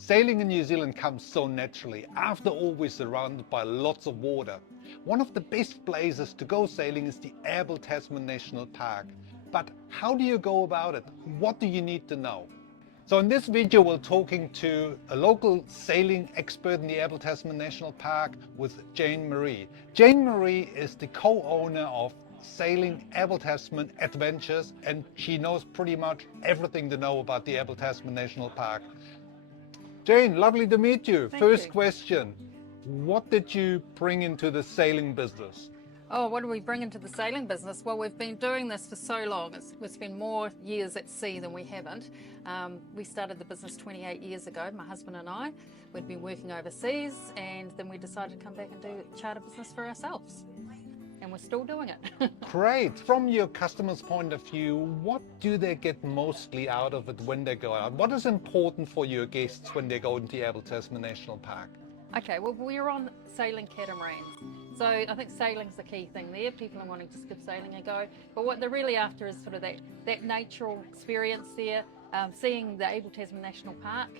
Sailing in New Zealand comes so naturally after all we're surrounded by lots of water. One of the best places to go sailing is the Abel Tasman National Park. But how do you go about it? What do you need to know? So in this video we're talking to a local sailing expert in the Abel Tasman National Park with Jane-Maree. Jane-Maree is the co-owner of Sailing Abel Tasman Adventures, and she knows pretty much everything to know about the Abel Tasman National Park. Jane, lovely to meet you. First question, what did you bring into the sailing business? Oh, what do we bring into the sailing business? Well, we've been doing this for so long. It's been more years at sea than we haven't. We started the business 28 years ago, my husband and I. We'd been working overseas, and then we decided to come back and do charter business for ourselves. And we're still doing it. Great. From your customer's point of view, what do they get mostly out of it when they go out? What is important for your guests when they go into the Abel Tasman National Park? Okay, well, we're on sailing catamarans. So I think sailing's the key thing there. People are wanting to skip sailing and go. But what they're really after is sort of that natural experience there, seeing the Abel Tasman National Park,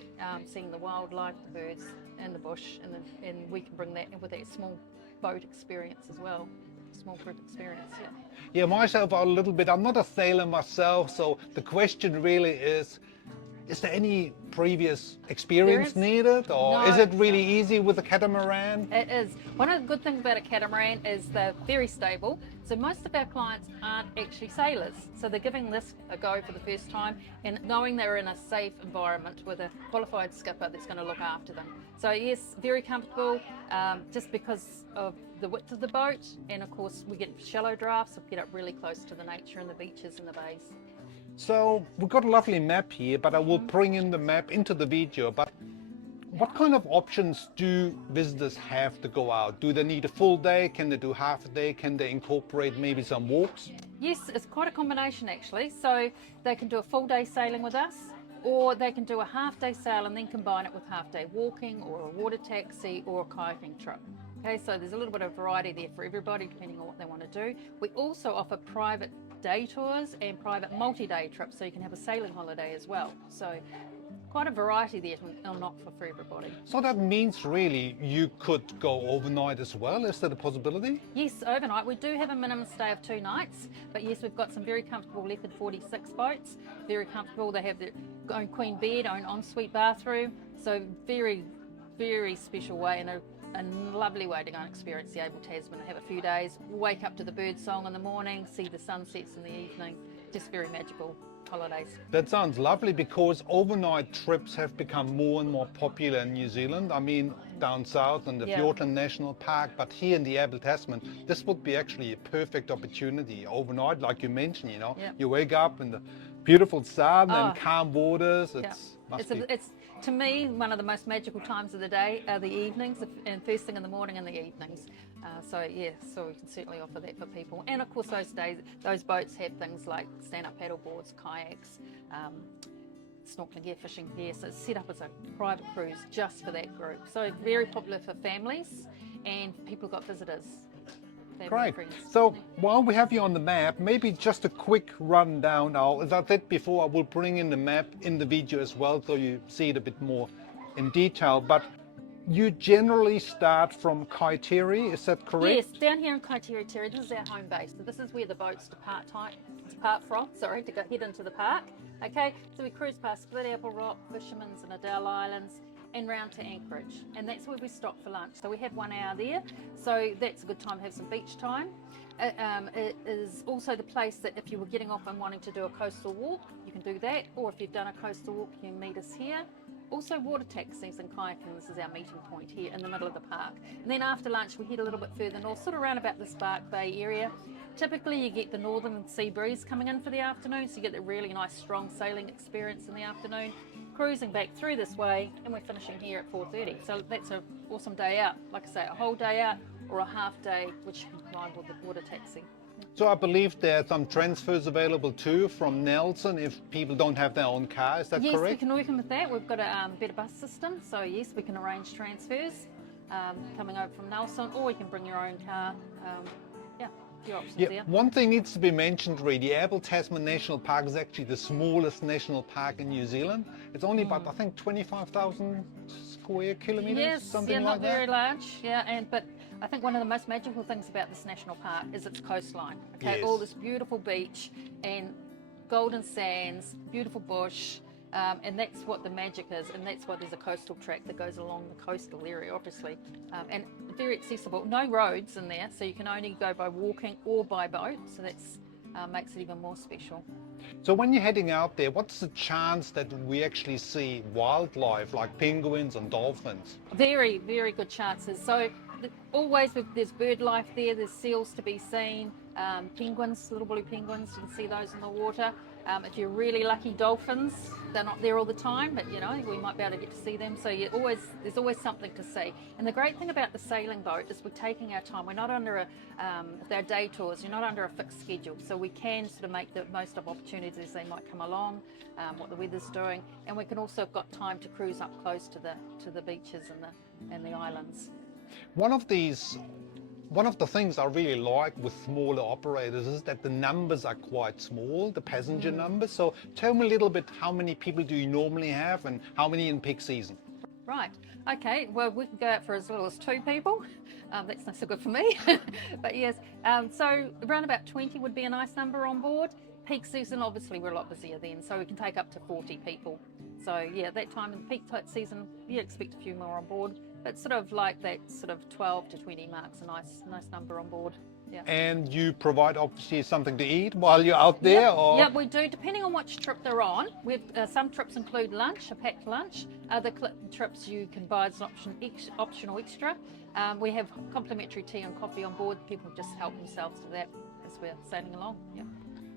seeing the wildlife, the birds and the bush, and we can bring that with that small boat experience as well. Small fruit experience, yeah. Yeah, myself a little bit. I'm not a sailor myself, so the question really is there any previous experience needed, or is it really easy with a catamaran? It is. One of the good things about a catamaran is they're very stable. So most of our clients aren't actually sailors, so they're giving this a go for the first time and knowing they're in a safe environment with a qualified skipper that's going to look after them. So yes, very comfortable, just because of the width of the boat, and of course we get shallow drafts, so we get up really close to the nature and the beaches and the bays. So we've got a lovely map here, but I will bring in the map into the video. But what kind of options do visitors have to go out? Do they need a full day? Can they do half a day? Can they incorporate maybe some walks? Yes, it's quite a combination actually. So they can do a full day sailing with us, or they can do a half day sail and then combine it with half day walking or a water taxi or a kayaking trip. Okay, so there's a little bit of variety there for everybody depending on what they want to do. We also offer private day tours and private multi-day trips, so you can have a sailing holiday as well. So quite a variety there on offer for everybody. So that means really you could go overnight as well. Is that a possibility? Yes, overnight. We do have a minimum stay of 2 nights, but yes, we've got some very comfortable Lepard 46 boats. Very comfortable. They have their own queen bed, own ensuite bathroom. So very, very special way and a lovely way to go and experience the Abel Tasman. Have a few days, wake up to the bird song in the morning, see the sunsets in the evening. Just very magical holidays. That sounds lovely, because overnight trips have become more and more popular in New Zealand. I mean, down south in the 𝗪𝗪𝗃 National Park, but here in the Abel Tasman, this would be actually a perfect opportunity. Overnight, like you mentioned, you know, you wake up in the beautiful sun and calm waters. It's to me one of the most magical times of the day are the evenings, and first thing in the morning and the evenings. So we can certainly offer that for people. And of course those boats have things like stand-up paddle boards, kayaks, snorkeling gear, fishing gear. So it's set up as a private cruise just for that group. So very popular for families, and people got visitors. Great. So while we have you on the map, maybe just a quick rundown. As I said before, I will bring in the map in the video as well, so you see it a bit more in detail. But you generally start from Kaiteriteri, is that correct? Yes, down here in Kaiteriteri, this is our home base. So this is where the boats depart from, to go head into the park. Okay, so we cruise past 𝗪𝗪𝗃𝗃 Rock, Fisherman's and Adele Islands, and round to Anchorage, and that's where we stop for lunch. So we have 1 hour there, so that's a good time to have some beach time. It is also the place that if you were getting off and wanting to do a coastal walk, you can do that, or if you've done a coastal walk, you can meet us here. Also water taxis and kayaking. This is our meeting point here in the middle of the park. And then after lunch we head a little bit further north, sort of around about the Spark Bay area. Typically you get the northern sea breeze coming in for the afternoon, so you get the really nice strong sailing experience in the afternoon. Cruising back through this way, and we're finishing here at 4:30. So that's an awesome day out. Like I say, a whole day out or a half day, which you can combine with the water taxi. So I believe there are some transfers available too from Nelson if people don't have their own car, is that correct? Yes, we can work in with that. We've got a better bus system, so yes, we can arrange transfers coming over from Nelson, or you can bring your own car. few options Yeah, there. one thing needs to be mentioned, Ree. The Abel Tasman National Park is actually the smallest national park in New Zealand. It's only about, I think, 25,000 square kilometres, Yes, something yeah, like not very that. large. Yeah, but I think one of the most magical things about this national park is its coastline. Okay, Yes. all this beautiful beach and golden sands, beautiful bush. And that's what the magic is, and that's why there's a coastal track that goes along the coastal area, obviously, and very accessible. No roads in there, so you can only go by walking or by boat, so that's makes it even more special. So when you're heading out there, what's the chance that we actually see wildlife like penguins and dolphins? Very, very good chances. So always there's bird life there, there's seals to be seen, penguins, little blue penguins, you can see those in the water. If you're really lucky, dolphins, they're not there all the time, but you know, we might be able to get to see them. So there's always something to see. And the great thing about the sailing boat is we're taking our time. We're not under they're day tours, you're not under a fixed schedule. So we can sort of make the most of opportunities as they might come along, what the weather's doing. And we can also have got time to cruise up close to the beaches and the islands. One of the things I really like with smaller operators is that the numbers are quite small, the passenger numbers. So tell me a little bit, how many people do you normally have and how many in peak season? Right, okay, well we can go out for as little as 2 people. That's not so good for me, but yes, so around about 20 would be a nice number on board. Peak season, obviously we're a lot busier then, so we can take up to 40 people. So yeah, that time in the peak season, you expect a few more on board, but sort of like that sort of 12 to 20 marks, a nice number on board. Yeah. And you provide obviously something to eat while you're out there? Yep, or? yep, we do, depending on which trip they're on. We've some trips include lunch, a packed lunch. Other trips you can buy as an optional extra. We have complimentary tea and coffee on board. People just help themselves to that as we're sailing along. Yeah.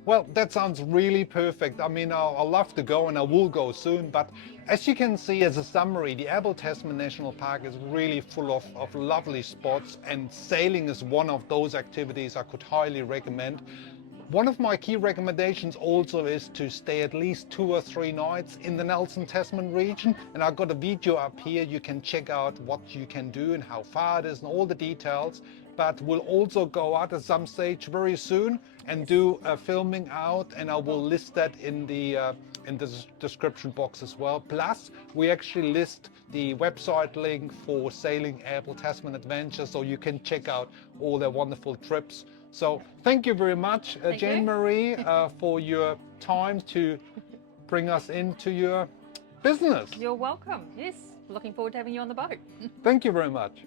Well, that sounds really perfect. I mean, I'll love to go and I will go soon, but as you can see as a summary, the Abel Tasman National Park is really full of lovely spots, and sailing is one of those activities I could highly recommend. One of my key recommendations also is to stay at least 2 or 3 nights in the Nelson Tasman region, and I've got a video up here. You can check out what you can do and how far it is and all the details. But we'll also go out at some stage very soon and do a filming out, and I will list that in the description box as well. Plus, we actually list the website link for sailing Abel Tasman Adventure, so you can check out all their wonderful trips. So thank you very much, Jane-Maree, for your time to bring us into your business. You're welcome. Yes, looking forward to having you on the boat. Thank you very much.